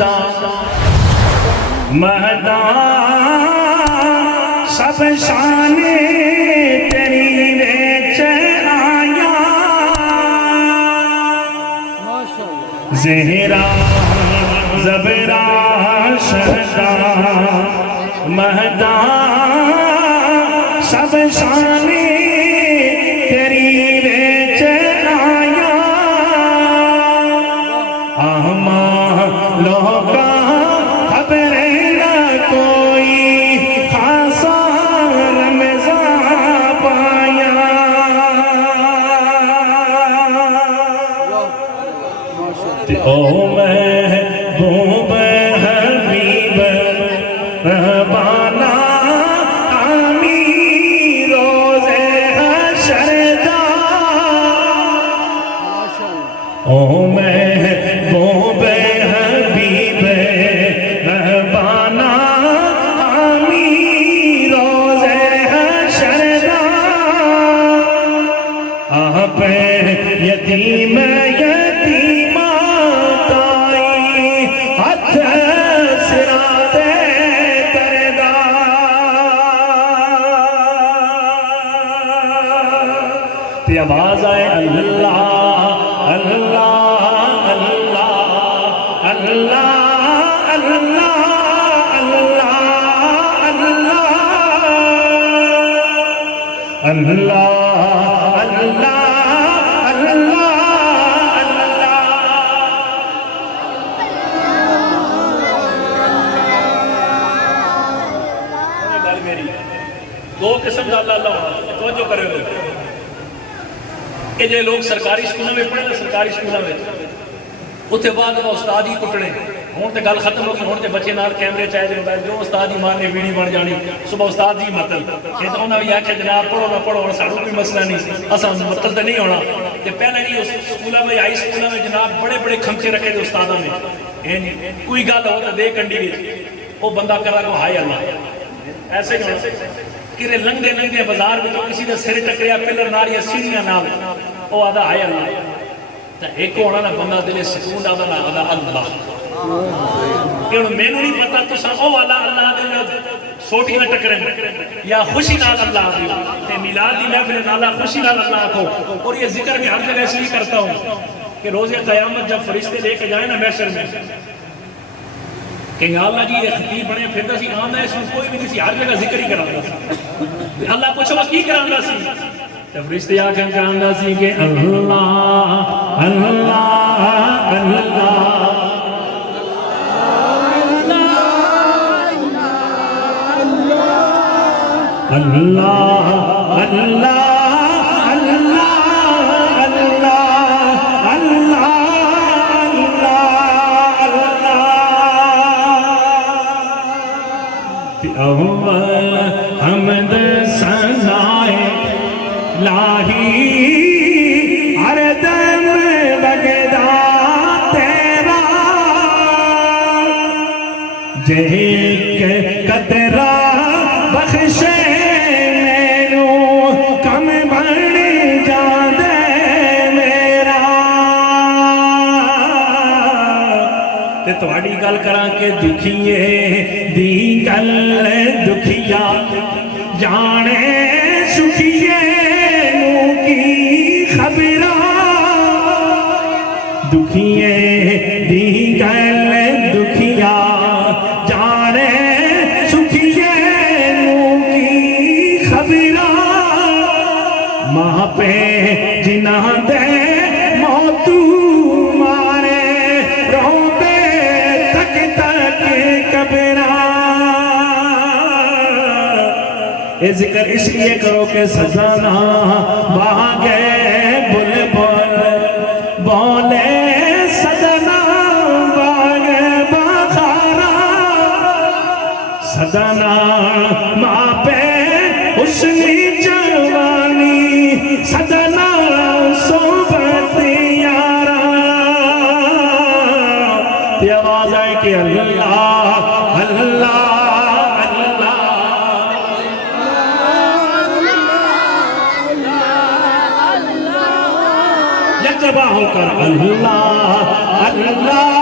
شہدا مہدا سب شانے تیری ویچ آیا زہرا زبرا شہدا مہدا سب شانے تیری ویچ آیا آما لوکا خبر نہ کوئی خاصا رمضان پایا او محبوب حبیب رہبانا آمی روز حشر دا او محبوب حبیب رہبانا آمی روز حشر دا آپ یتیم آواز آئے اللہ اللہ اللہ اللہ اللہ اللہ اللہ اللہ دو قسم کا اللہ اللہ ہونا توجہ کرے ہوئے کہ جو لوگ سرکاری سکولوں میں پڑھے سرکاری سکولوں میں اتنے بعد وہ استاد ہی کٹنے ہون تے گل ختم ہو گئی ہون تے بچے نال کیمرے چاہے دے موبائل جو استاد ہی مارنے ویڈیو بن جانی صبح استاد ہی مطلب یہ تو انہوں نے آخیا جناب پڑھو نہ پڑھو اور ساڑھوں کوئی مسئلہ نہیں اساں مطلب تے نہیں ہونا تے پہلے نہیں اس سکولوں میں ہائی سکولوں میں جناب بڑے بڑے کھمچے رکھے تھے استادوں نے کوئی گل ہو تو دے کنڈی وچ وہ بندہ کر رہا کو ہائے اللہ ایسے ہی ہونا کہ لنگے لنگے بازار میں تو کسی نے سر ٹکریا پلر نال یا سیڑھیاں نال او آدھا ہائے اللہ ایک ہونا نا بندہ دلے سکون آدھا نا آدھا اللہ کہ انہوں میں نہیں پتا تو سن او اللہ اللہ دے سوٹی نہ ٹکریں یا خوشی نال اللہ دے تے میلاد دی محفل نالا خوشی نال اللہ کو اور یہ ذکر میں ہر جگہ اس لیے کرتا ہوں کہ روز قیامت جب فرشتے لے کے جائیں نا محشر میں کہ یا اللہ جی یہ خطیب بنے پھر دا سی آمدہ ہے اس میں کوئی بھی نہیں سی ہر جگہ ذکر ہی کرانا سی اللہ پوچھو کی کرانا سی فرشتے آکھیں کرانا سی کہ اللہ اللہ اللہ اللہ اللہ اول حمد سنائے لاہی ہر دم بگدا تیرا جے قطرہ بخشے مینو کم بن جاندے میرا تے تواڈی گل کراں کہ دکھیے دی گل دکھیا جانے سکھیے نو کی خبرہ دکھیے دی گل دکھیا جانے سکھیے نو کی خبرہ ماں پہ جنہ دے موتو مارے روبے تک تک کبرہ یہ ذکر اس لیے کرو کہ سزانا باغے بل بول بولے سزانا باغے بخارا سزانا ماں پہ حسنی جوانی سزانا صحبت یارا یہ آواز آئے کہ اللہ اللہ ہو کر اللہ اللہ